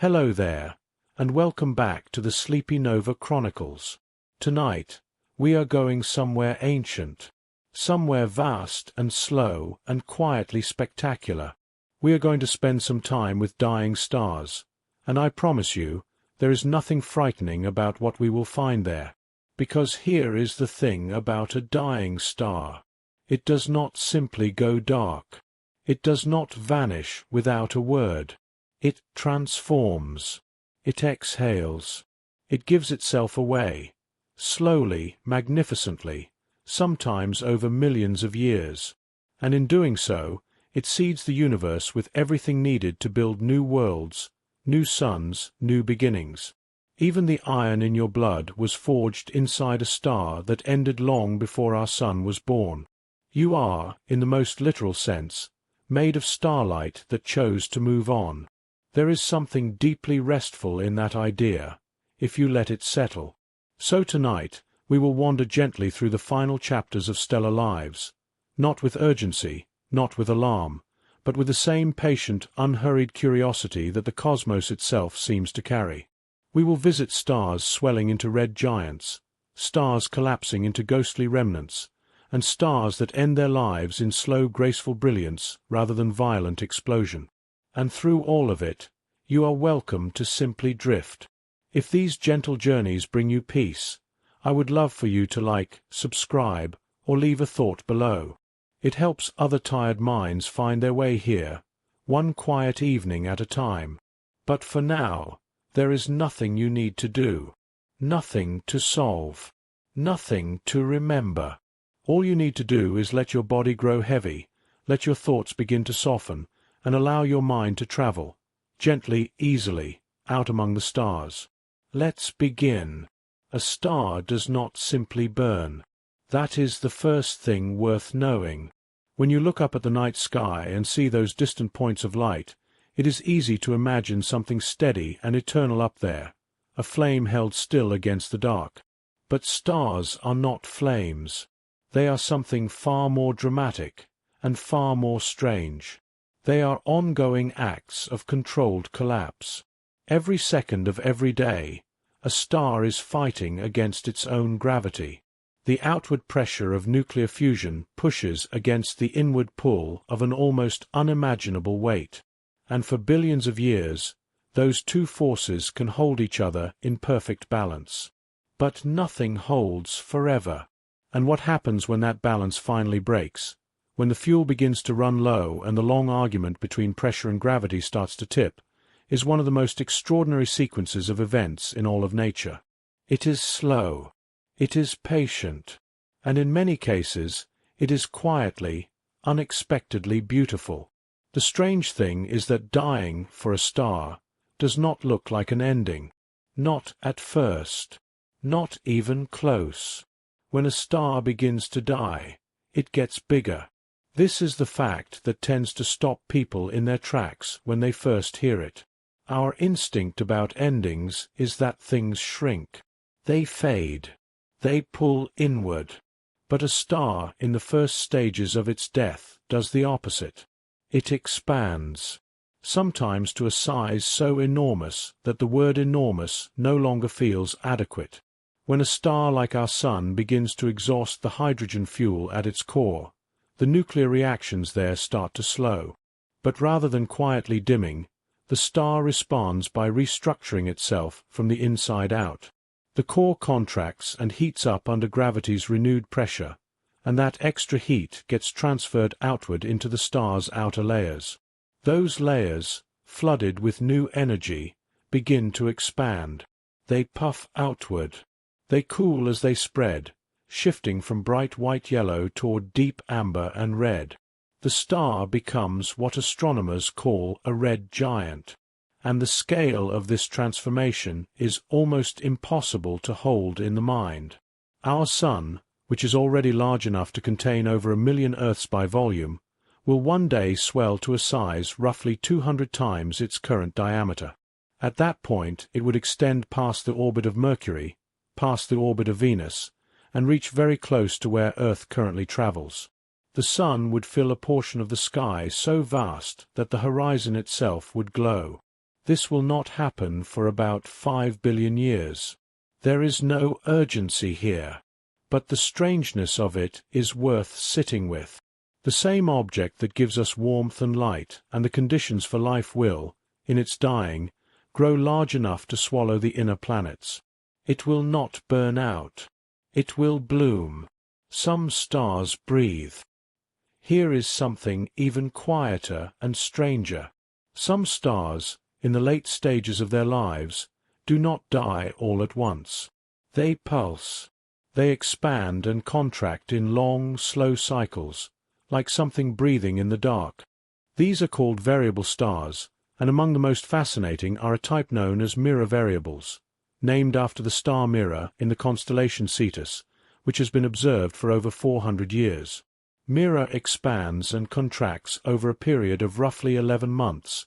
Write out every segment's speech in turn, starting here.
Hello there, and welcome back to the Sleepynova Chronicles. Tonight, we are going somewhere ancient, somewhere vast and slow and quietly spectacular. We are going to spend some time with dying stars, and I promise you, there is nothing frightening about what we will find there. Because here is the thing about a dying star. It does not simply go dark. It does not vanish without a word. It transforms. It exhales. It gives itself away, slowly, magnificently, sometimes over millions of years. And in doing so, it seeds the universe with everything needed to build new worlds, new suns, new beginnings. Even the iron in your blood was forged inside a star that ended long before our sun was born. You are, in the most literal sense, made of starlight that chose to move on. There is something deeply restful in that idea, if you let it settle. So tonight, we will wander gently through the final chapters of stellar lives, not with urgency, not with alarm, but with the same patient, unhurried curiosity that the cosmos itself seems to carry. We will visit stars swelling into red giants, stars collapsing into ghostly remnants, and stars that end their lives in slow, graceful brilliance rather than violent explosion. And through all of it, you are welcome to simply drift. If these gentle journeys bring you peace, I would love for you to like, subscribe, or leave a thought below. It helps other tired minds find their way here, one quiet evening at a time. But for now, there is nothing you need to do, nothing to solve, nothing to remember. All you need to do is let your body grow heavy, let your thoughts begin to soften, and allow your mind to travel, gently, easily, out among the stars. Let's begin. A star does not simply burn. That is the first thing worth knowing. When you look up at the night sky and see those distant points of light, it is easy to imagine something steady and eternal up there, a flame held still against the dark. But stars are not flames. They are something far more dramatic and far more strange. They are ongoing acts of controlled collapse. Every second of every day, a star is fighting against its own gravity. The outward pressure of nuclear fusion pushes against the inward pull of an almost unimaginable weight. And for billions of years, those two forces can hold each other in perfect balance. But nothing holds forever. And what happens when that balance finally breaks? When the fuel begins to run low and the long argument between pressure and gravity starts to tip, is one of the most extraordinary sequences of events in all of nature. It is slow, it is patient, and in many cases it is quietly, unexpectedly beautiful. The strange thing is that dying for a star does not look like an ending. Not at first. Not even close. When a star begins to die, it gets bigger. This is the fact that tends to stop people in their tracks when they first hear it. Our instinct about endings is that things shrink. They fade. They pull inward. But a star in the first stages of its death does the opposite. It expands, sometimes to a size so enormous that the word enormous no longer feels adequate. When a star like our Sun begins to exhaust the hydrogen fuel at its core, the nuclear reactions there start to slow. But rather than quietly dimming, the star responds by restructuring itself from the inside out. The core contracts and heats up under gravity's renewed pressure, and that extra heat gets transferred outward into the star's outer layers. Those layers, flooded with new energy, begin to expand. They puff outward. They cool as they spread, shifting from bright white-yellow toward deep amber and red. The star becomes what astronomers call a red giant, and the scale of this transformation is almost impossible to hold in the mind. Our Sun, which is already large enough to contain over 1 million Earths by volume, will one day swell to a size roughly 200 times its current diameter. At that point it would extend past the orbit of Mercury, past the orbit of Venus, and reach very close to where Earth currently travels. The Sun would fill a portion of the sky so vast that the horizon itself would glow. This will not happen for about 5 billion years. There is no urgency here. But the strangeness of it is worth sitting with. The same object that gives us warmth and light and the conditions for life will, in its dying, grow large enough to swallow the inner planets. It will not burn out. It will bloom. Some stars breathe. Here is something even quieter and stranger. Some stars, in the late stages of their lives, do not die all at once. They pulse. They expand and contract in long, slow cycles, like something breathing in the dark. These are called variable stars, and among the most fascinating are a type known as mirror variables, named after the star mirror in the constellation Cetus, which has been observed for over 400 years. Mirror expands and contracts over a period of roughly 11 months,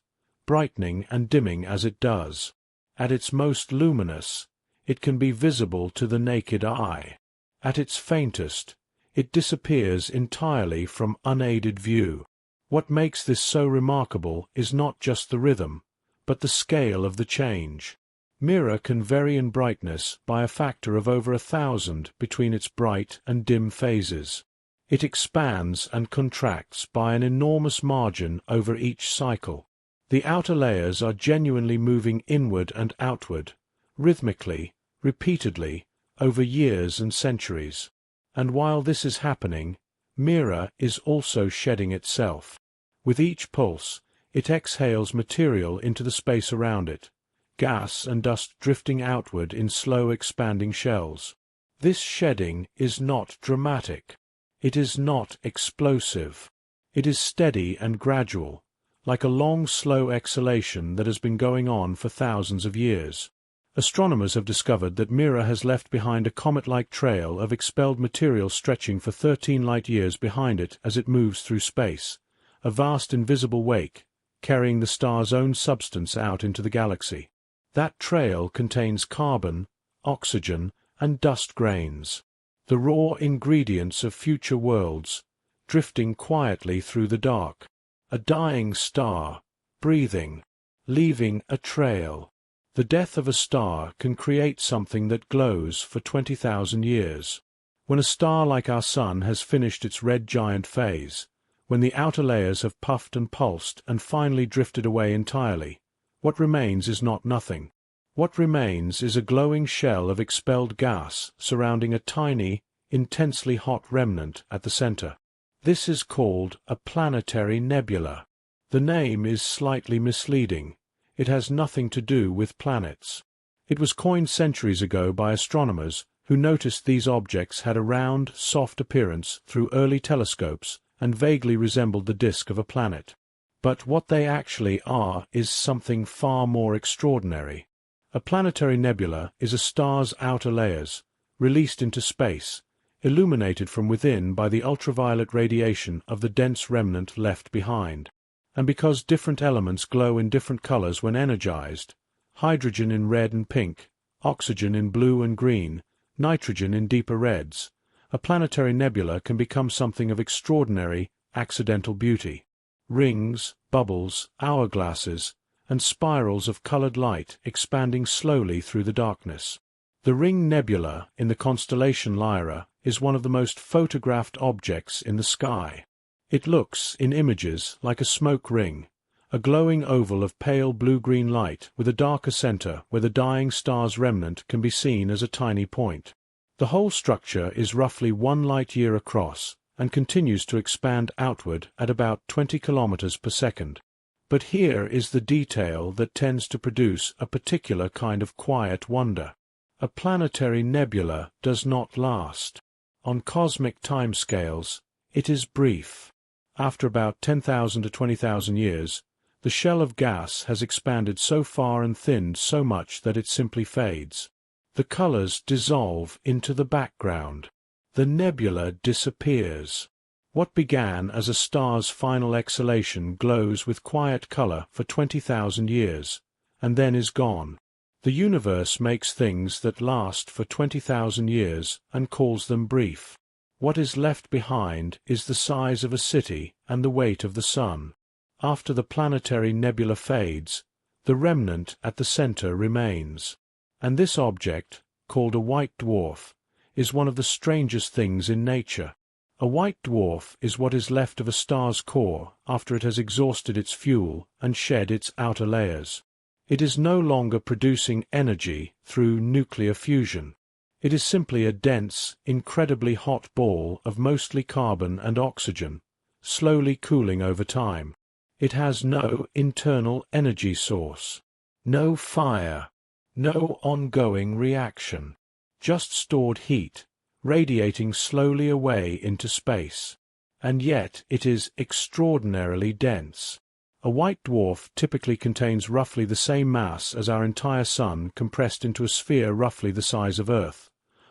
brightening and dimming as it does. At its most luminous, it can be visible to the naked eye. At its faintest, it disappears entirely from unaided view. What makes this so remarkable is not just the rhythm, but the scale of the change. Mirror can vary in brightness by a factor of over 1,000 between its bright and dim phases. It expands and contracts by an enormous margin over each cycle. The outer layers are genuinely moving inward and outward, rhythmically, repeatedly, over years and centuries. And while this is happening, Mirror is also shedding itself. With each pulse, it exhales material into the space around it, gas and dust drifting outward in slow expanding shells. This shedding is not dramatic. It is not explosive. It is steady and gradual, like a long, slow exhalation that has been going on for thousands of years. Astronomers have discovered that Mirror has left behind a comet-like trail of expelled material stretching for 13 light-years behind it as it moves through space, a vast invisible wake, carrying the star's own substance out into the galaxy. That trail contains carbon, oxygen, and dust grains, the raw ingredients of future worlds, drifting quietly through the dark. A dying star, breathing, leaving a trail. The death of a star can create something that glows for 20,000 years. When a star like our Sun has finished its red giant phase, when the outer layers have puffed and pulsed and finally drifted away entirely, what remains is not nothing. What remains is a glowing shell of expelled gas surrounding a tiny, intensely hot remnant at the center. This is called a planetary nebula. The name is slightly misleading. It has nothing to do with planets. It was coined centuries ago by astronomers who noticed these objects had a round, soft appearance through early telescopes and vaguely resembled the disk of a planet. But what they actually are is something far more extraordinary. A planetary nebula is a star's outer layers, released into space, illuminated from within by the ultraviolet radiation of the dense remnant left behind. And because different elements glow in different colors when energized, hydrogen in red and pink, oxygen in blue and green, nitrogen in deeper reds, a planetary nebula can become something of extraordinary, accidental beauty. Rings, bubbles, hourglasses, and spirals of colored light expanding slowly through the darkness. The Ring Nebula in the constellation Lyra is one of the most photographed objects in the sky. It looks, in images, like a smoke ring, a glowing oval of pale blue-green light with a darker center where the dying star's remnant can be seen as a tiny point. The whole structure is roughly 1 light-year across and continues to expand outward at about 20 kilometers per second. But here is the detail that tends to produce a particular kind of quiet wonder. A planetary nebula does not last. On cosmic timescales, it is brief. After about 10,000 to 20,000 years, the shell of gas has expanded so far and thinned so much that it simply fades. The colors dissolve into the background. The nebula disappears. What began as a star's final exhalation glows with quiet color for 20,000 years, and then is gone. The universe makes things that last for 20,000 years and calls them brief. What is left behind is the size of a city and the weight of the sun. After the planetary nebula fades, The remnant at the center remains. And this object, called a white dwarf, is one of the strangest things in nature. A white dwarf is what is left of a star's core after it has exhausted its fuel and shed its outer layers. It is no longer producing energy through nuclear fusion. It is simply a dense, incredibly hot ball of mostly carbon and oxygen, slowly cooling over time. It has no internal energy source, no fire, no ongoing reaction, just stored heat, radiating slowly away into space. And yet it is extraordinarily dense. A white dwarf typically contains roughly the same mass as our entire Sun compressed into a sphere roughly the size of Earth,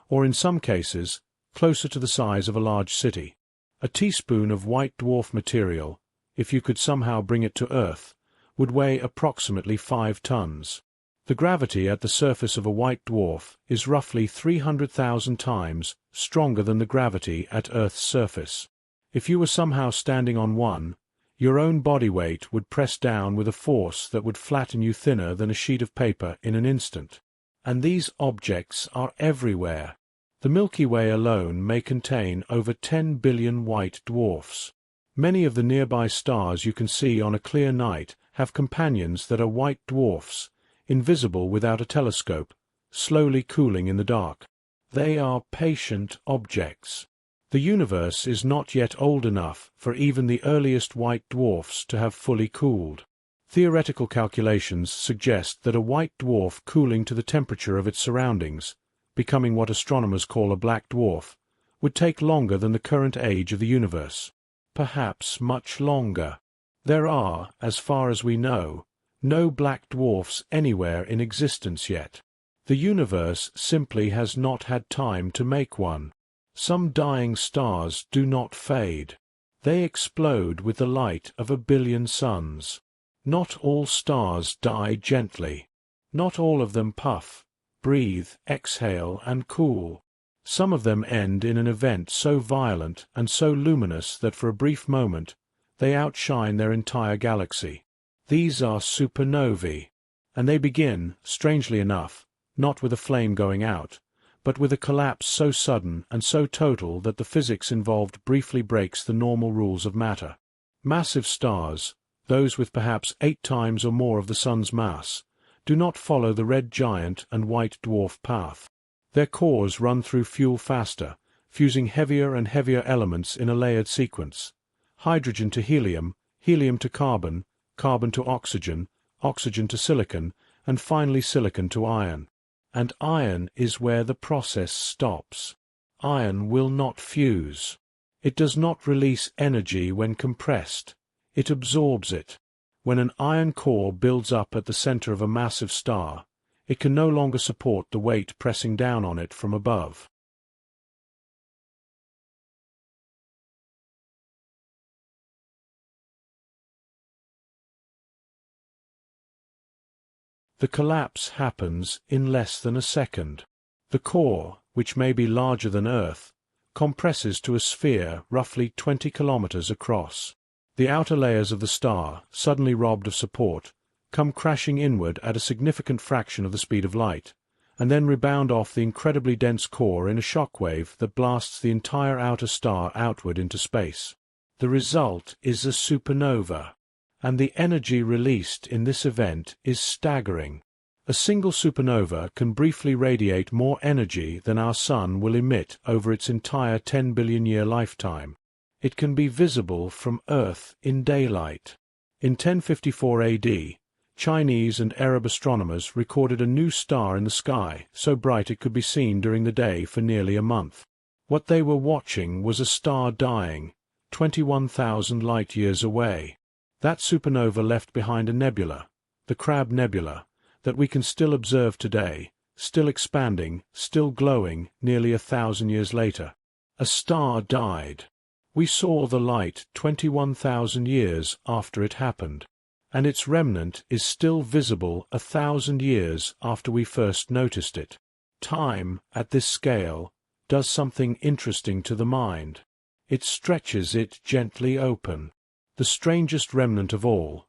or in some cases, closer to the size of a large city. A teaspoon of white dwarf material, if you could somehow bring it to Earth, would weigh approximately 5 tons. The gravity at the surface of a white dwarf is roughly 300,000 times stronger than the gravity at Earth's surface. If you were somehow standing on one, your own body weight would press down with a force that would flatten you thinner than a sheet of paper in an instant. And these objects are everywhere. The Milky Way alone may contain over 10 billion white dwarfs. Many of the nearby stars you can see on a clear night have companions that are white dwarfs, invisible without a telescope, slowly cooling in the dark. They are patient objects. The universe is not yet old enough for even the earliest white dwarfs to have fully cooled. Theoretical calculations suggest that a white dwarf cooling to the temperature of its surroundings, becoming what astronomers call a black dwarf, would take longer than the current age of the universe. Perhaps much longer. There are, as far as we know, no black dwarfs anywhere in existence yet. The universe simply has not had time to make one. Some dying stars do not fade. They explode with the light of 1 billion suns. Not all stars die gently. Not all of them puff, breathe, exhale, and cool. Some of them end in an event so violent and so luminous that for a brief moment they outshine their entire galaxy. These are supernovae, and they begin, strangely enough, not with a flame going out, but with a collapse so sudden and so total that the physics involved briefly breaks the normal rules of matter. Massive stars, those with perhaps 8 times or more of the Sun's mass, do not follow the red giant and white dwarf path. Their cores run through fuel faster, fusing heavier and heavier elements in a layered sequence. Hydrogen to helium, helium to carbon, carbon to oxygen, oxygen to silicon, and finally silicon to iron. And iron is where the process stops. Iron will not fuse. It does not release energy when compressed. It absorbs it. When an iron core builds up at the center of a massive star, it can no longer support the weight pressing down on it from above. The collapse happens in less than a second. The core, which may be larger than Earth, compresses to a sphere roughly 20 kilometers across. The outer layers of the star, suddenly robbed of support, come crashing inward at a significant fraction of the speed of light, and then rebound off the incredibly dense core in a shock wave that blasts the entire outer star outward into space. The result is a supernova, and the energy released in this event is staggering. A single supernova can briefly radiate more energy than our Sun will emit over its entire 10 billion year lifetime. It can be visible from Earth in daylight. In 1054 AD, Chinese and Arab astronomers recorded a new star in the sky so bright it could be seen during the day for nearly a month. What they were watching was a star dying, 21,000 light-years away. That supernova left behind a nebula, the Crab Nebula, that we can still observe today, still expanding, still glowing nearly 1,000 years later. A star died. We saw the light 21,000 years after it happened, and its remnant is still visible 1,000 years after we first noticed it. Time, at this scale, does something interesting to the mind. It stretches it gently open. The strangest remnant of all,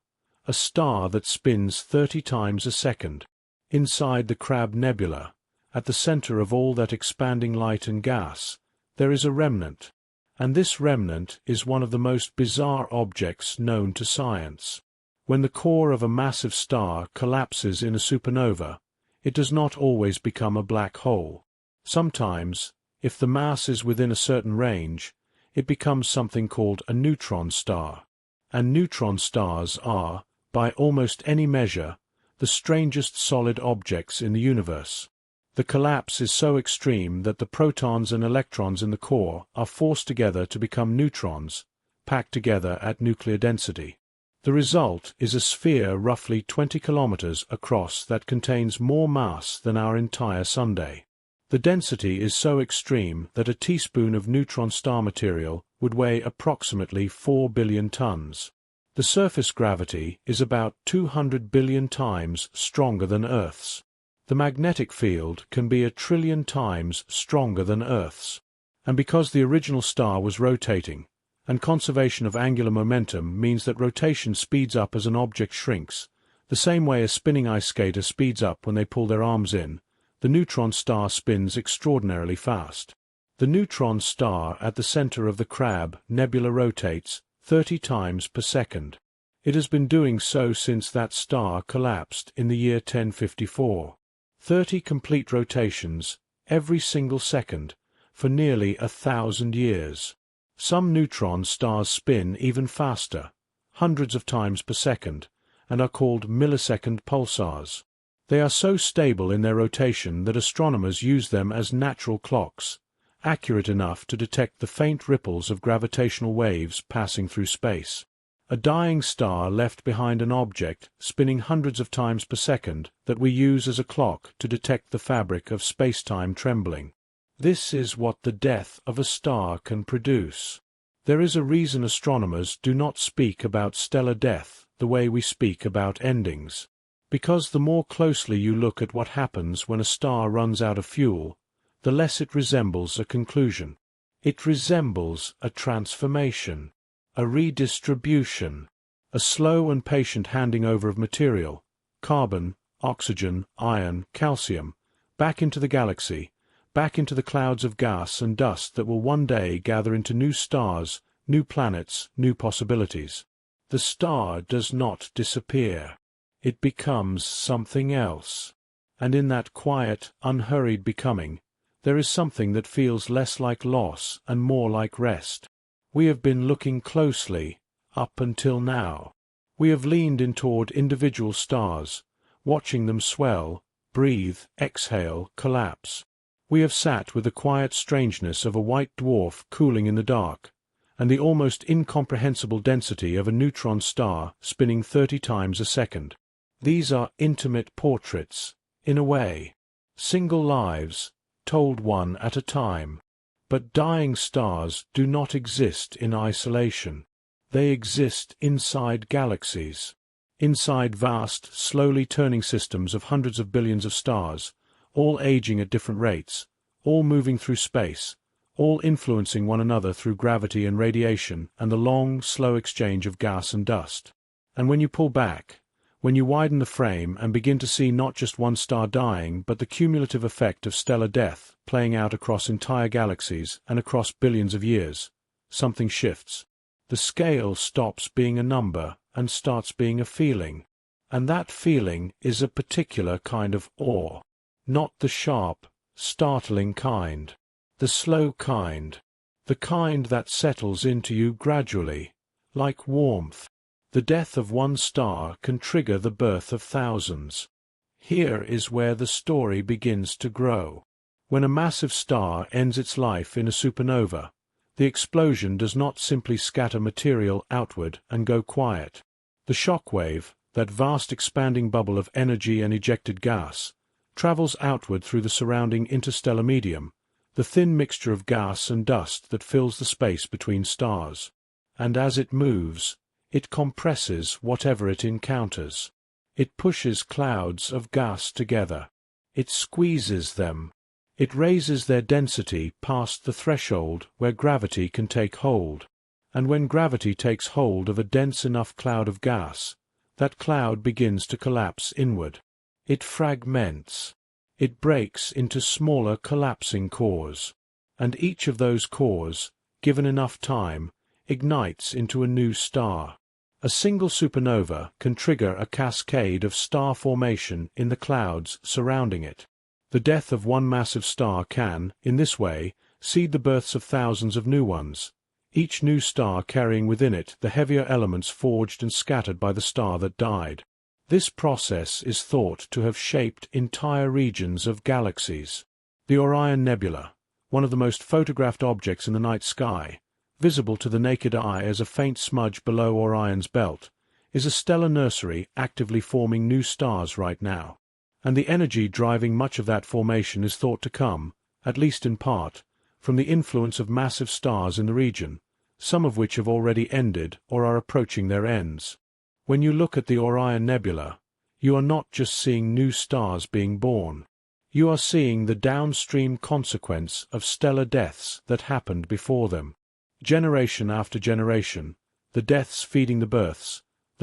a star that spins 30 times a second. Inside the Crab Nebula, at the center of all that expanding light and gas, there is a remnant. And this remnant is one of the most bizarre objects known to science. When the core of a massive star collapses in a supernova, it does not always become a black hole. Sometimes, if the mass is within a certain range, it becomes something called a neutron star. And neutron stars are, by almost any measure, the strangest solid objects in the universe. The collapse is so extreme that the protons and electrons in the core are forced together to become neutrons, packed together at nuclear density. The result is a sphere roughly 20 kilometers across that contains more mass than our entire Sunday. The density is so extreme that a teaspoon of neutron star material would weigh approximately 4 billion tons. The surface gravity is about 200 billion times stronger than Earth's. The magnetic field can be 1 trillion times stronger than Earth's. And because the original star was rotating, and conservation of angular momentum means that rotation speeds up as an object shrinks, the same way a spinning ice skater speeds up when they pull their arms in, the neutron star spins extraordinarily fast. The neutron star at the center of the Crab Nebula rotates 30 times per second. It has been doing so since that star collapsed in the year 1054. 30 complete rotations, every single second, for nearly 1,000 years. Some neutron stars spin even faster, hundreds of times per second, and are called millisecond pulsars. They are so stable in their rotation that astronomers use them as natural clocks, accurate enough to detect the faint ripples of gravitational waves passing through space. A dying star left behind an object spinning hundreds of times per second that we use as a clock to detect the fabric of space-time trembling. This is what the death of a star can produce. There is a reason astronomers do not speak about stellar death the way we speak about endings. Because the more closely you look at what happens when a star runs out of fuel, the less it resembles a conclusion. It resembles a transformation, a redistribution, a slow and patient handing over of material, carbon, oxygen, iron, calcium, back into the galaxy, back into the clouds of gas and dust that will one day gather into new stars, new planets, new possibilities. The star does not disappear. It becomes something else. And in that quiet, unhurried becoming, there is something that feels less like loss and more like rest. We have been looking closely, up until now. We have leaned in toward individual stars, watching them swell, breathe, exhale, collapse. We have sat with the quiet strangeness of a white dwarf cooling in the dark, and the almost incomprehensible density of a neutron star spinning 30 times a second. These are intimate portraits, in a way. Single lives, told one at a time. But dying stars do not exist in isolation. They exist inside galaxies, inside vast, slowly turning systems of hundreds of billions of stars, all aging at different rates, all moving through space, all influencing one another through gravity and radiation and the long, slow exchange of gas and dust. And when you pull back, when you widen the frame and begin to see not just one star dying, but the cumulative effect of stellar death playing out across entire galaxies and across billions of years, something shifts. The scale stops being a number and starts being a feeling. And that feeling is a particular kind of awe. Not the sharp, startling kind. The slow kind. The kind that settles into you gradually, like warmth. The death of one star can trigger the birth of thousands. Here is where the story begins to grow. When a massive star ends its life in a supernova, the explosion does not simply scatter material outward and go quiet. The shock wave, that vast expanding bubble of energy and ejected gas, travels outward through the surrounding interstellar medium, the thin mixture of gas and dust that fills the space between stars. And as it moves, it compresses whatever it encounters. It pushes clouds of gas together. It squeezes them. It raises their density past the threshold where gravity can take hold. And when gravity takes hold of a dense enough cloud of gas, that cloud begins to collapse inward. It fragments. It breaks into smaller collapsing cores. And each of those cores, given enough time, ignites into a new star. A single supernova can trigger a cascade of star formation in the clouds surrounding it. The death of one massive star can, in this way, seed the births of thousands of new ones, each new star carrying within it the heavier elements forged and scattered by the star that died. This process is thought to have shaped entire regions of galaxies. The Orion Nebula, one of the most photographed objects in the night sky, visible to the naked eye as a faint smudge below Orion's belt, is a stellar nursery actively forming new stars right now. And the energy driving much of that formation is thought to come, at least in part, from the influence of massive stars in the region, some of which have already ended or are approaching their ends. When you look at the Orion Nebula, you are not just seeing new stars being born. You are seeing the downstream consequence of stellar deaths that happened before them. Generation after generation, the deaths feeding the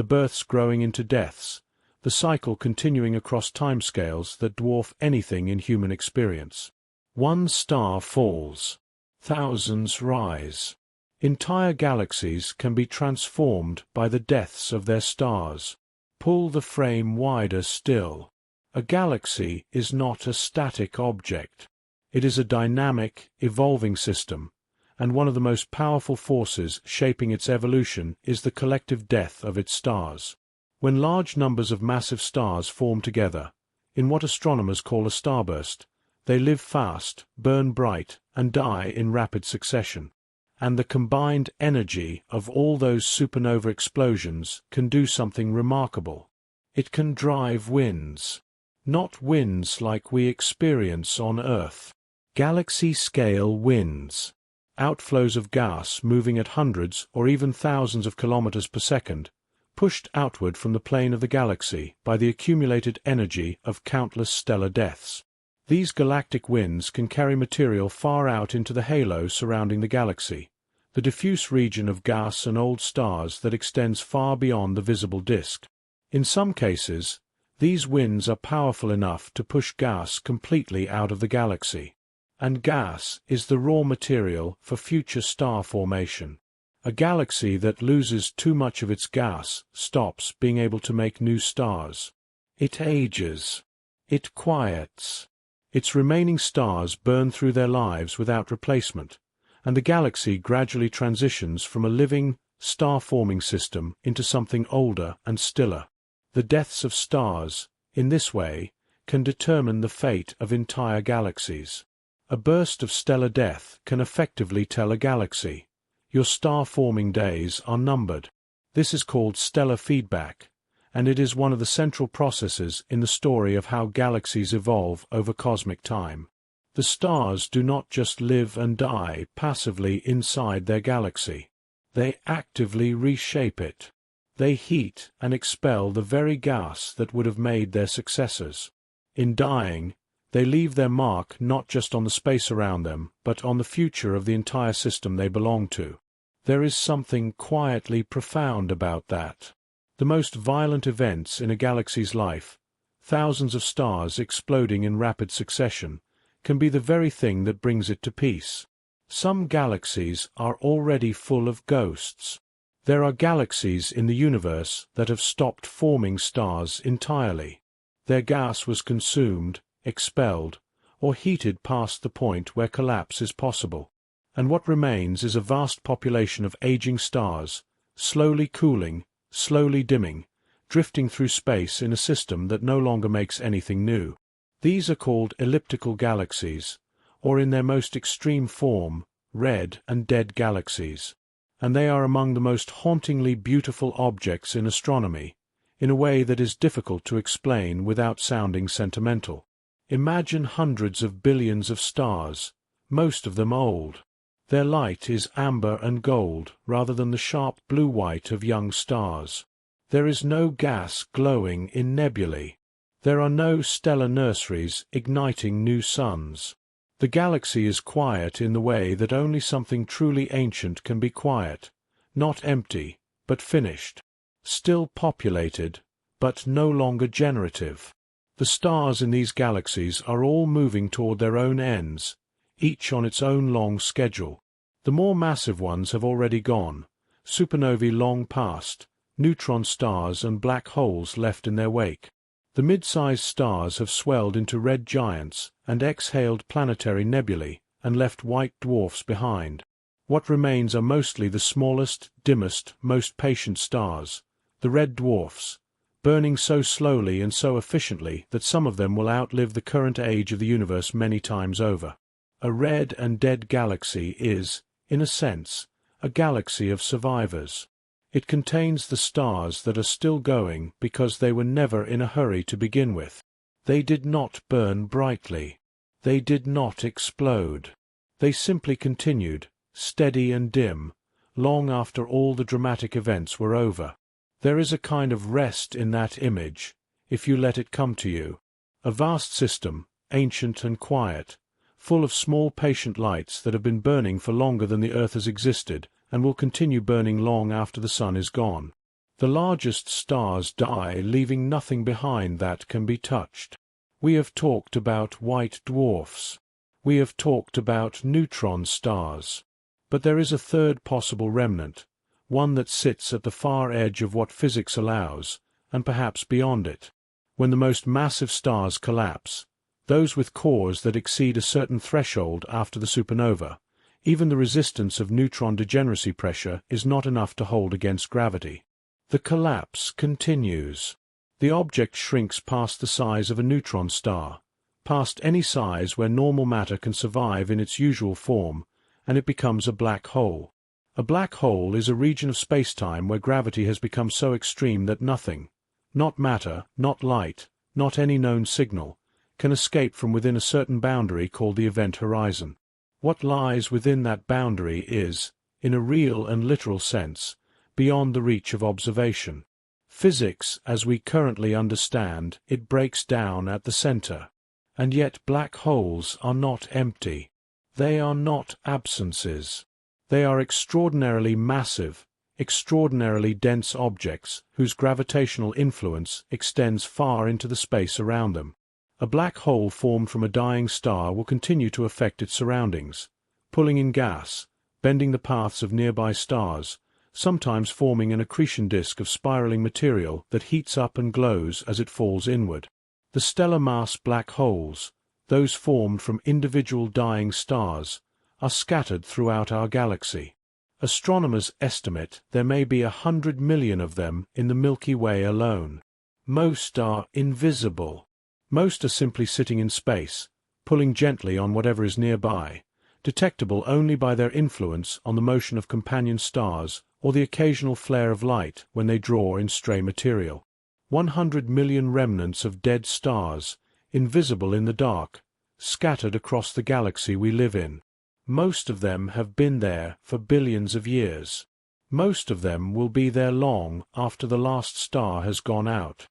births growing into deaths, the cycle continuing across timescales that dwarf anything in human experience. One star falls. Thousands rise. Entire galaxies can be transformed by the deaths of their stars. Pull the frame wider still. A galaxy is not a static object. It is a dynamic, evolving system, and one of the most powerful forces shaping its evolution is the collective death of its stars. When large numbers of massive stars form together, in what astronomers call a starburst, they live fast, burn bright, and die in rapid succession. And the combined energy of all those supernova explosions can do something remarkable. It can drive winds. Not winds like we experience on Earth. Galaxy-scale winds. Outflows of gas moving at hundreds or even thousands of kilometers per second, pushed outward from the plane of the galaxy by the accumulated energy of countless stellar deaths. These galactic winds can carry material far out into the halo surrounding the galaxy, the diffuse region of gas and old stars that extends far beyond the visible disk. In some cases, these winds are powerful enough to push gas completely out of the galaxy. And gas is the raw material for future star formation. A galaxy that loses too much of its gas stops being able to make new stars. It ages. It quiets. Its remaining stars burn through their lives without replacement, and the galaxy gradually transitions from a living, star-forming system into something older and stiller. The deaths of stars, in this way, can determine the fate of entire galaxies. A burst of stellar death can effectively tell a galaxy, your star-forming days are numbered. This is called stellar feedback, and it is one of the central processes in the story of how galaxies evolve over cosmic time. The stars do not just live and die passively inside their galaxy. They actively reshape it. They heat and expel the very gas that would have made their successors. In dying, they leave their mark not just on the space around them, but on the future of the entire system they belong to. There is something quietly profound about that. The most violent events in a galaxy's life, thousands of stars exploding in rapid succession, can be the very thing that brings it to peace. Some galaxies are already full of ghosts. There are galaxies in the universe that have stopped forming stars entirely. Their gas was consumed, expelled, or heated past the point where collapse is possible. And what remains is a vast population of aging stars, slowly cooling, slowly dimming, drifting through space in a system that no longer makes anything new. These are called elliptical galaxies, or in their most extreme form, red and dead galaxies. And they are among the most hauntingly beautiful objects in astronomy, in a way that is difficult to explain without sounding sentimental. Imagine hundreds of billions of stars, most of them old. Their light is amber and gold rather than the sharp blue-white of young stars. There is no gas glowing in nebulae. There are no stellar nurseries igniting new suns. The galaxy is quiet in the way that only something truly ancient can be quiet, not empty, but finished. Still populated, but no longer generative. The stars in these galaxies are all moving toward their own ends, each on its own long schedule. The more massive ones have already gone, supernovae long past, neutron stars and black holes left in their wake. The mid-sized stars have swelled into red giants and exhaled planetary nebulae and left white dwarfs behind. What remains are mostly the smallest, dimmest, most patient stars, the red dwarfs, burning so slowly and so efficiently that some of them will outlive the current age of the universe many times over. A red and dead galaxy is, in a sense, a galaxy of survivors. It contains the stars that are still going because they were never in a hurry to begin with. They did not burn brightly. They did not explode. They simply continued, steady and dim, long after all the dramatic events were over. There is a kind of rest in that image, if you let it come to you. A vast system, ancient and quiet, full of small patient lights that have been burning for longer than the Earth has existed, and will continue burning long after the sun is gone. The largest stars die, leaving nothing behind that can be touched. We have talked about white dwarfs. We have talked about neutron stars. But there is a third possible remnant, one that sits at the far edge of what physics allows, and perhaps beyond it. When the most massive stars collapse, those with cores that exceed a certain threshold after the supernova, even the resistance of neutron degeneracy pressure is not enough to hold against gravity. The collapse continues. The object shrinks past the size of a neutron star, past any size where normal matter can survive in its usual form, and it becomes a black hole. A black hole is a region of space-time where gravity has become so extreme that nothing, not matter, not light, not any known signal, can escape from within a certain boundary called the event horizon. What lies within that boundary is, in a real and literal sense, beyond the reach of observation. Physics, as we currently understand, it breaks down at the center. And yet black holes are not empty. They are not absences. They are extraordinarily massive, extraordinarily dense objects whose gravitational influence extends far into the space around them. A black hole formed from a dying star will continue to affect its surroundings, pulling in gas, bending the paths of nearby stars, sometimes forming an accretion disk of spiraling material that heats up and glows as it falls inward. The stellar mass black holes, those formed from individual dying stars, are scattered throughout our galaxy. Astronomers estimate there may be 100 million of them in the Milky Way alone. Most are invisible. Most are simply sitting in space, pulling gently on whatever is nearby, detectable only by their influence on the motion of companion stars or the occasional flare of light when they draw in stray material. 100 million remnants of dead stars, invisible in the dark, scattered across the galaxy we live in. Most of them have been there for billions of years. Most of them will be there long after the last star has gone out.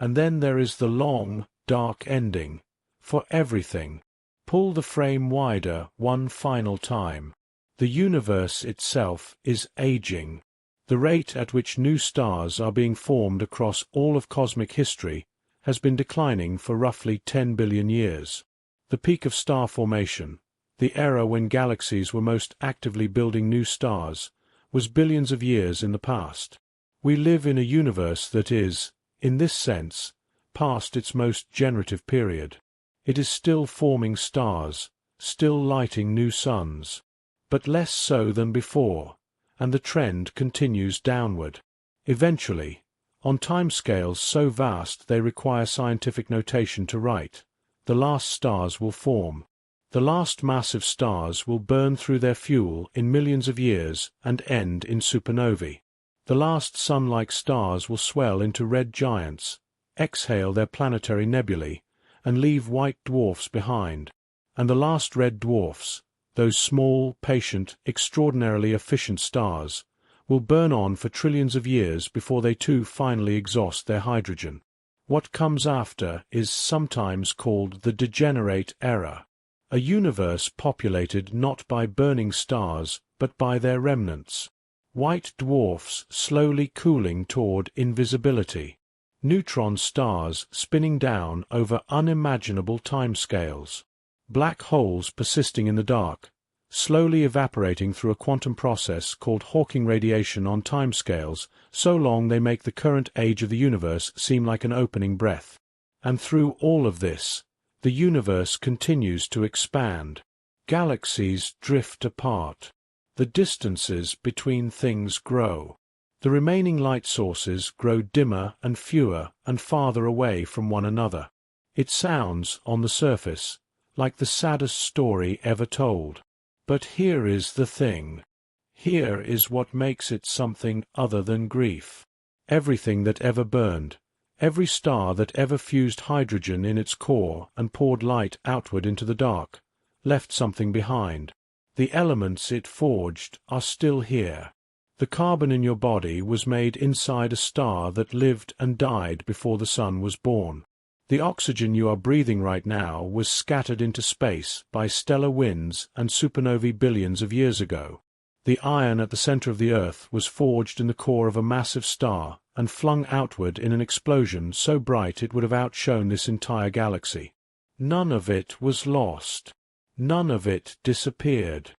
And then there is the long, dark ending, for everything. Pull the frame wider one final time. The universe itself is aging. The rate at which new stars are being formed across all of cosmic history has been declining for roughly 10 billion years. The peak of star formation, the era when galaxies were most actively building new stars, was billions of years in the past. We live in a universe that is, in this sense, past its most generative period. It is still forming stars, still lighting new suns, but less so than before, and the trend continues downward. Eventually, on timescales so vast they require scientific notation to write, the last stars will form. The last massive stars will burn through their fuel in millions of years and end in supernovae. The last sun-like stars will swell into red giants, exhale their planetary nebulae, and leave white dwarfs behind. And the last red dwarfs, those small, patient, extraordinarily efficient stars, will burn on for trillions of years before they too finally exhaust their hydrogen. What comes after is sometimes called the degenerate era, a universe populated not by burning stars but by their remnants. White dwarfs slowly cooling toward invisibility. Neutron stars spinning down over unimaginable timescales. Black holes persisting in the dark, slowly evaporating through a quantum process called Hawking radiation on timescales, so long they make the current age of the universe seem like an opening breath. And through all of this, the universe continues to expand. Galaxies drift apart. The distances between things grow. The remaining light sources grow dimmer and fewer and farther away from one another. It sounds, on the surface, like the saddest story ever told. But here is the thing. Here is what makes it something other than grief. Everything that ever burned, every star that ever fused hydrogen in its core and poured light outward into the dark, left something behind. The elements it forged are still here. The carbon in your body was made inside a star that lived and died before the sun was born. The oxygen you are breathing right now was scattered into space by stellar winds and supernovae billions of years ago. The iron at the center of the Earth was forged in the core of a massive star and flung outward in an explosion so bright it would have outshone this entire galaxy. None of it was lost. None of it disappeared.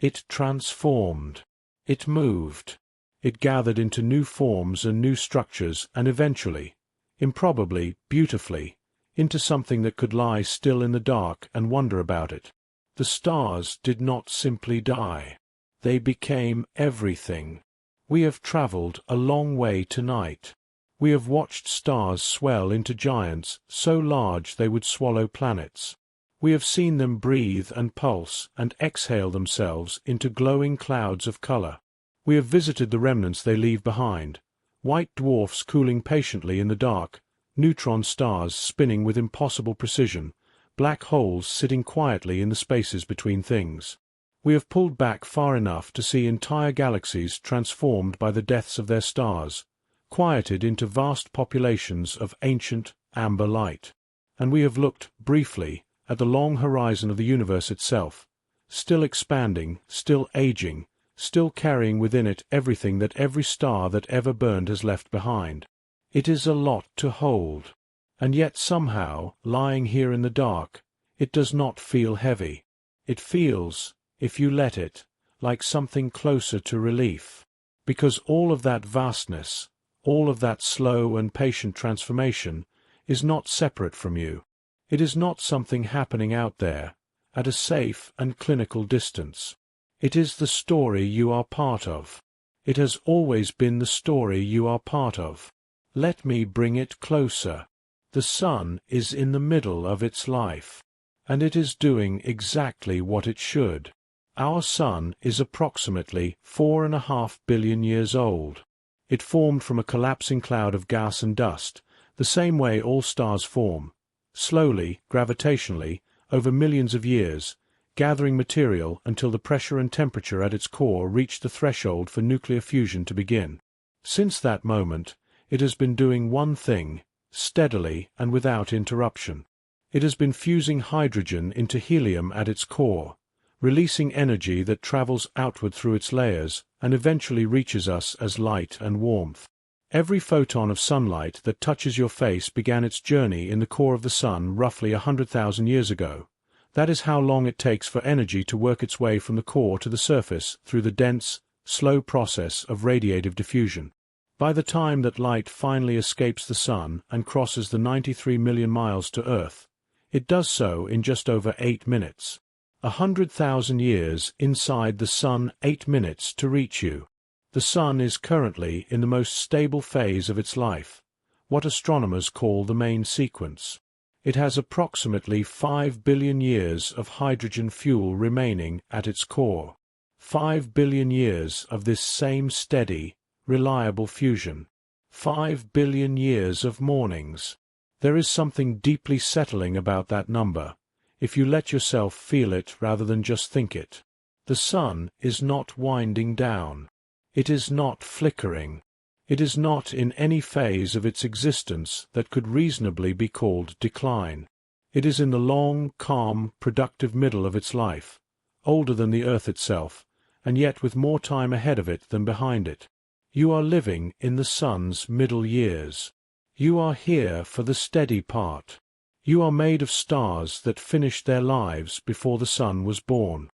It transformed. It moved. It gathered into new forms and new structures and eventually, improbably, beautifully, into something that could lie still in the dark and wonder about it. The stars did not simply die. They became everything. We have traveled a long way tonight. We have watched stars swell into giants so large they would swallow planets. We have seen them breathe and pulse and exhale themselves into glowing clouds of color. We have visited the remnants they leave behind, white dwarfs cooling patiently in the dark, neutron stars spinning with impossible precision, black holes sitting quietly in the spaces between things. We have pulled back far enough to see entire galaxies transformed by the deaths of their stars, quieted into vast populations of ancient, amber light. And we have looked, briefly, at the long horizon of the universe itself, still expanding, still aging, still carrying within it everything that every star that ever burned has left behind. It is a lot to hold. And yet somehow, lying here in the dark, it does not feel heavy. It feels, if you let it, like something closer to relief. Because all of that vastness, all of that slow and patient transformation, is not separate from you. It is not something happening out there, at a safe and clinical distance. It is the story you are part of. It has always been the story you are part of. Let me bring it closer. The sun is in the middle of its life, and it is doing exactly what it should. Our sun is approximately 4.5 billion years old. It formed from a collapsing cloud of gas and dust, the same way all stars form, slowly, gravitationally, over millions of years, gathering material until the pressure and temperature at its core reached the threshold for nuclear fusion to begin. Since that moment, it has been doing one thing, steadily and without interruption. It has been fusing hydrogen into helium at its core, releasing energy that travels outward through its layers and eventually reaches us as light and warmth. Every photon of sunlight that touches your face began its journey in the core of the sun roughly 100,000 years ago. That is how long it takes for energy to work its way from the core to the surface through the dense, slow process of radiative diffusion. By the time that light finally escapes the sun and crosses the 93 million miles to Earth, it does so in just over 8 minutes. 100,000 years inside the sun, 8 minutes to reach you. The sun is currently in the most stable phase of its life, what astronomers call the main sequence. It has approximately 5 billion years of hydrogen fuel remaining at its core. 5 billion years of this same steady, reliable fusion. 5 billion years of mornings. There is something deeply settling about that number, if you let yourself feel it rather than just think it. The sun is not winding down. It is not flickering. It is not in any phase of its existence that could reasonably be called decline. It is in the long, calm, productive middle of its life, older than the Earth itself, and yet with more time ahead of it than behind it. You are living in the sun's middle years. You are here for the steady part. You are made of stars that finished their lives before the sun was born.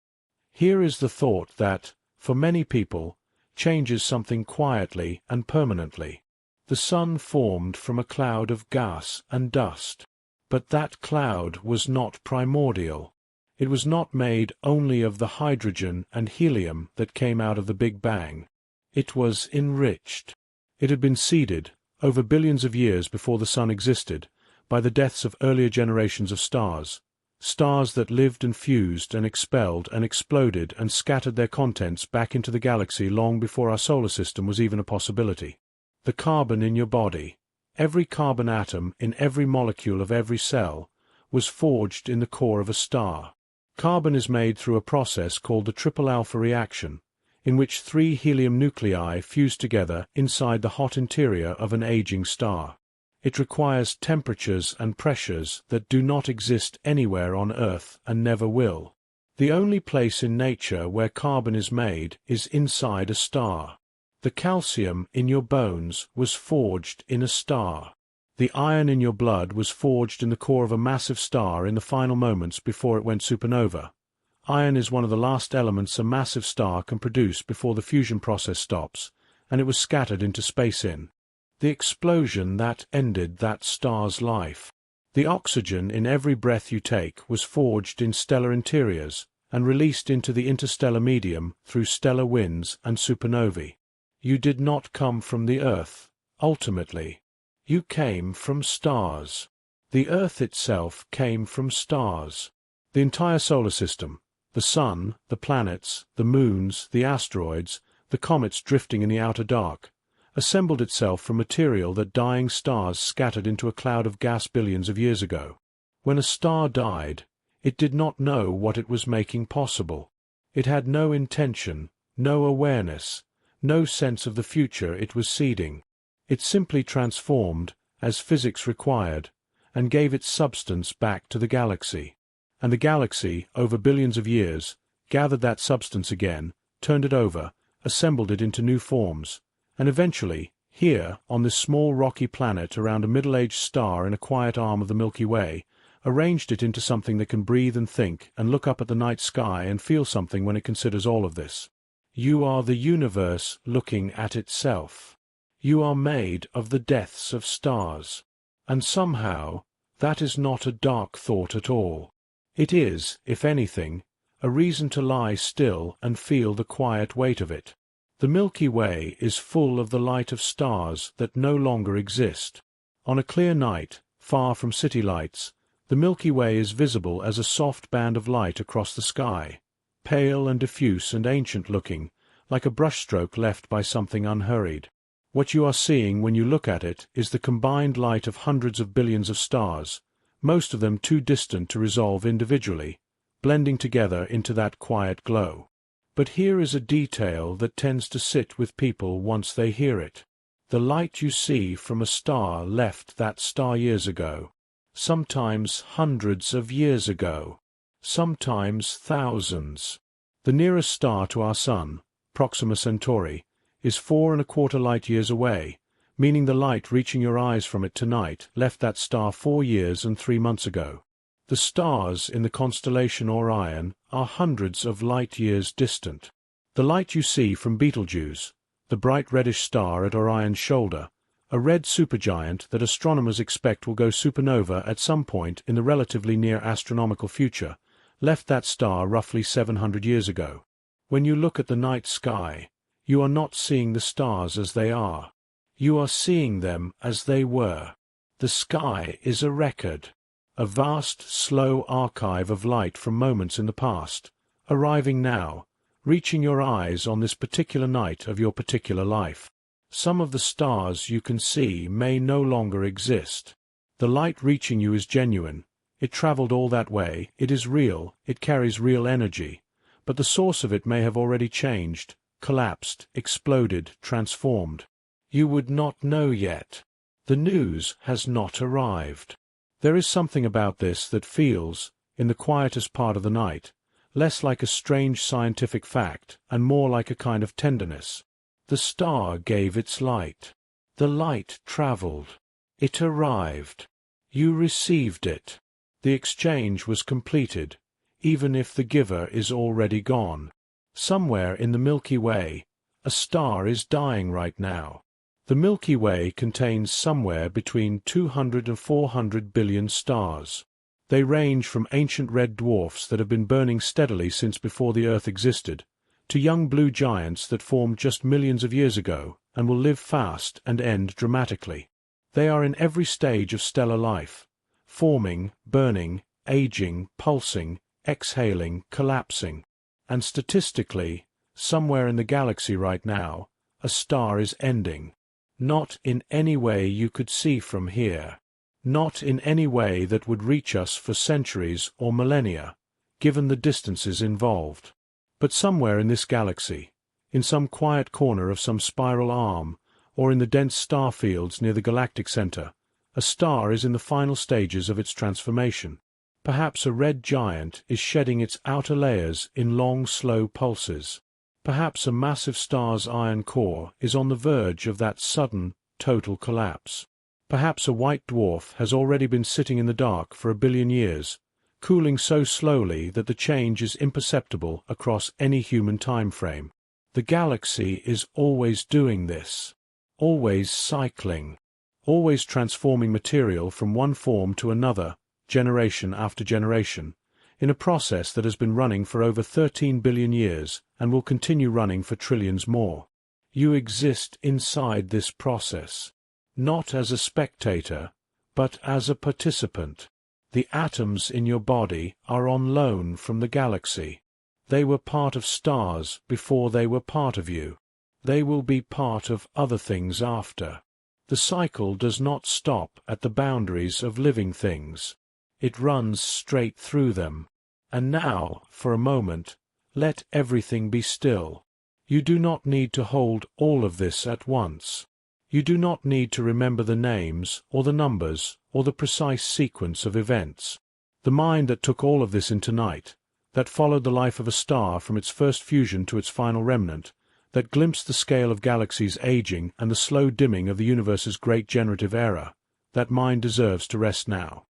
Here is the thought that, for many people, changes something quietly and permanently. The sun formed from a cloud of gas and dust. But that cloud was not primordial. It was not made only of the hydrogen and helium that came out of the Big Bang. It was enriched. It had been seeded, over billions of years before the sun existed, by the deaths of earlier generations of stars, stars that lived and fused and expelled and exploded and scattered their contents back into the galaxy long before our solar system was even a possibility. The carbon in your body, every carbon atom in every molecule of every cell, was forged in the core of a star. Carbon is made through a process called the triple alpha reaction, in which 3 helium nuclei fuse together inside the hot interior of an aging star. It requires temperatures and pressures that do not exist anywhere on Earth and never will. The only place in nature where carbon is made is inside a star. The calcium in your bones was forged in a star. The iron in your blood was forged in the core of a massive star in the final moments before it went supernova. Iron is one of the last elements a massive star can produce before the fusion process stops, and it was scattered into space in the explosion that ended that star's life. The oxygen in every breath you take was forged in stellar interiors and released into the interstellar medium through stellar winds and supernovae. You did not come from the Earth, ultimately. You came from stars. The Earth itself came from stars. The entire solar system, the sun, the planets, the moons, the asteroids, the comets drifting in the outer dark, assembled itself from material that dying stars scattered into a cloud of gas billions of years ago. When a star died, it did not know what it was making possible. It had no intention, no awareness, no sense of the future it was seeding. It simply transformed, as physics required, and gave its substance back to the galaxy. And the galaxy, over billions of years, gathered that substance again, turned it over, assembled it into new forms, and eventually, here, on this small rocky planet around a middle-aged star in a quiet arm of the Milky Way, arranged it into something that can breathe and think and look up at the night sky and feel something when it considers all of this. You are the universe looking at itself. You are made of the deaths of stars. And somehow, that is not a dark thought at all. It is, if anything, a reason to lie still and feel the quiet weight of it. The Milky Way is full of the light of stars that no longer exist. On a clear night, far from city lights, the Milky Way is visible as a soft band of light across the sky, pale and diffuse and ancient-looking, like a brushstroke left by something unhurried. What you are seeing when you look at it is the combined light of hundreds of billions of stars, most of them too distant to resolve individually, blending together into that quiet glow. But here is a detail that tends to sit with people once they hear it. The light you see from a star left that star years ago, sometimes hundreds of years ago, sometimes thousands. The nearest star to our Sun, Proxima Centauri, is 4¼ light-years away, meaning the light reaching your eyes from it tonight left that star 4 years and 3 months ago. The stars in the constellation Orion are hundreds of light-years distant. The light you see from Betelgeuse, the bright reddish star at Orion's shoulder, a red supergiant that astronomers expect will go supernova at some point in the relatively near astronomical future, left that star roughly 700 years ago. When you look at the night sky, you are not seeing the stars as they are. You are seeing them as they were. The sky is a record, a vast, slow archive of light from moments in the past, arriving now, reaching your eyes on this particular night of your particular life. Some of the stars you can see may no longer exist. The light reaching you is genuine. It traveled all that way, it is real, it carries real energy, but the source of it may have already changed, collapsed, exploded, transformed. You would not know yet. The news has not arrived. There is something about this that feels, in the quietest part of the night, less like a strange scientific fact and more like a kind of tenderness. The star gave its light. The light traveled. It arrived. You received it. The exchange was completed, even if the giver is already gone. Somewhere in the Milky Way, a star is dying right now. The Milky Way contains somewhere between 200 and 400 billion stars. They range from ancient red dwarfs that have been burning steadily since before the Earth existed, to young blue giants that formed just millions of years ago and will live fast and end dramatically. They are in every stage of stellar life, forming, burning, aging, pulsing, exhaling, collapsing. And statistically, somewhere in the galaxy right now, a star is ending. Not in any way you could see from here. Not in any way that would reach us for centuries or millennia, given the distances involved. But somewhere in this galaxy, in some quiet corner of some spiral arm, or in the dense star fields near the galactic center, a star is in the final stages of its transformation. Perhaps a red giant is shedding its outer layers in long, slow pulses. Perhaps a massive star's iron core is on the verge of that sudden, total collapse. Perhaps a white dwarf has already been sitting in the dark for 1 billion years, cooling so slowly that the change is imperceptible across any human time frame. The galaxy is always doing this, always cycling, always transforming material from one form to another, generation after generation, in a process that has been running for over 13 billion years and will continue running for trillions more. You exist inside this process, not as a spectator, but as a participant. The atoms in your body are on loan from the galaxy. They were part of stars before they were part of you. They will be part of other things after. The cycle does not stop at the boundaries of living things. It runs straight through them. And now, for a moment, let everything be still. You do not need to hold all of this at once. You do not need to remember the names, or the numbers, or the precise sequence of events. The mind that took all of this in tonight, that followed the life of a star from its first fusion to its final remnant, that glimpsed the scale of galaxies aging and the slow dimming of the universe's great generative era, that mind deserves to rest now.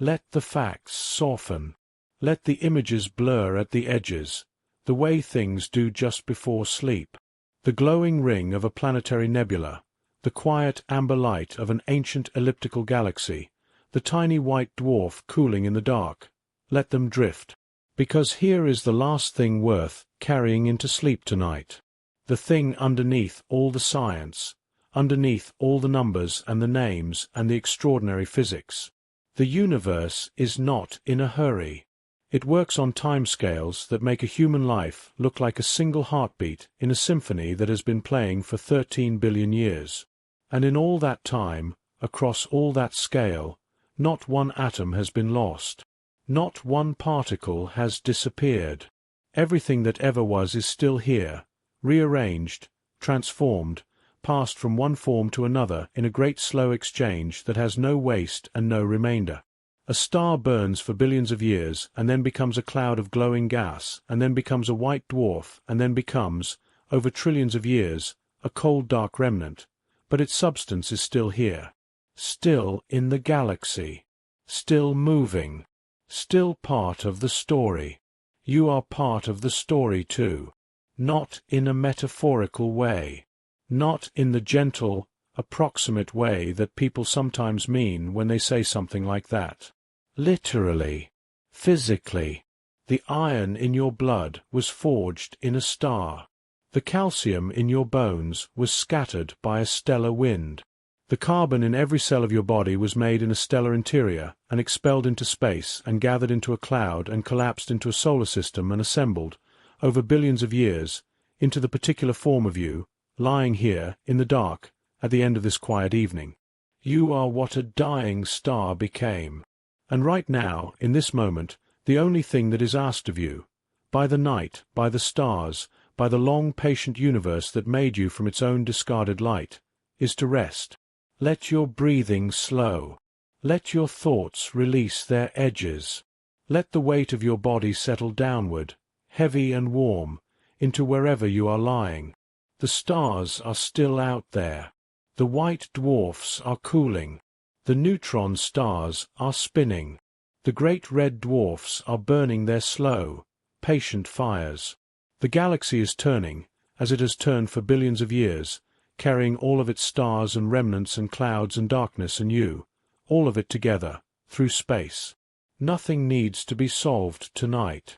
Let the facts soften. Let the images blur at the edges, the way things do just before sleep. The glowing ring of a planetary nebula, the quiet amber light of an ancient elliptical galaxy, the tiny white dwarf cooling in the dark, let them drift. Because here is the last thing worth carrying into sleep tonight. The thing underneath all the science, underneath all the numbers and the names and the extraordinary physics. The universe is not in a hurry. It works on timescales that make a human life look like a single heartbeat in a symphony that has been playing for 13 billion years. And in all that time, across all that scale, not one atom has been lost. Not one particle has disappeared. Everything that ever was is still here, rearranged, transformed, passed from one form to another in a great slow exchange that has no waste and no remainder. A star burns for billions of years and then becomes a cloud of glowing gas, and then becomes a white dwarf, and then becomes, over trillions of years, a cold dark remnant. But its substance is still here, still in the galaxy, still moving, still part of the story. You are part of the story too, not in a metaphorical way, not in the gentle, approximate way that people sometimes mean when they say something like that. Literally, physically, the iron in your blood was forged in a star. The calcium in your bones was scattered by a stellar wind. The carbon in every cell of your body was made in a stellar interior and expelled into space and gathered into a cloud and collapsed into a solar system and assembled, over billions of years, into the particular form of you, lying here, in the dark, at the end of this quiet evening. You are what a dying star became. And right now, in this moment, the only thing that is asked of you, by the night, by the stars, by the long patient universe that made you from its own discarded light, is to rest. Let your breathing slow. Let your thoughts release their edges. Let the weight of your body settle downward, heavy and warm, into wherever you are lying. The stars are still out there. The white dwarfs are cooling. The neutron stars are spinning. The great red dwarfs are burning their slow, patient fires. The galaxy is turning, as it has turned for billions of years, carrying all of its stars and remnants and clouds and darkness and you, all of it together, through space. Nothing needs to be solved tonight.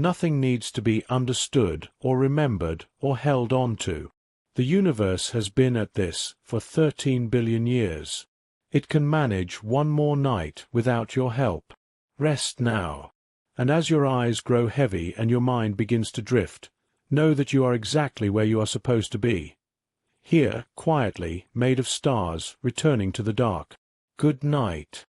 Nothing needs to be understood or remembered or held on to. The universe has been at this for 13 billion years. It can manage one more night without your help. Rest now. And as your eyes grow heavy and your mind begins to drift, know that you are exactly where you are supposed to be. Here, quietly, made of stars, returning to the dark. Good night.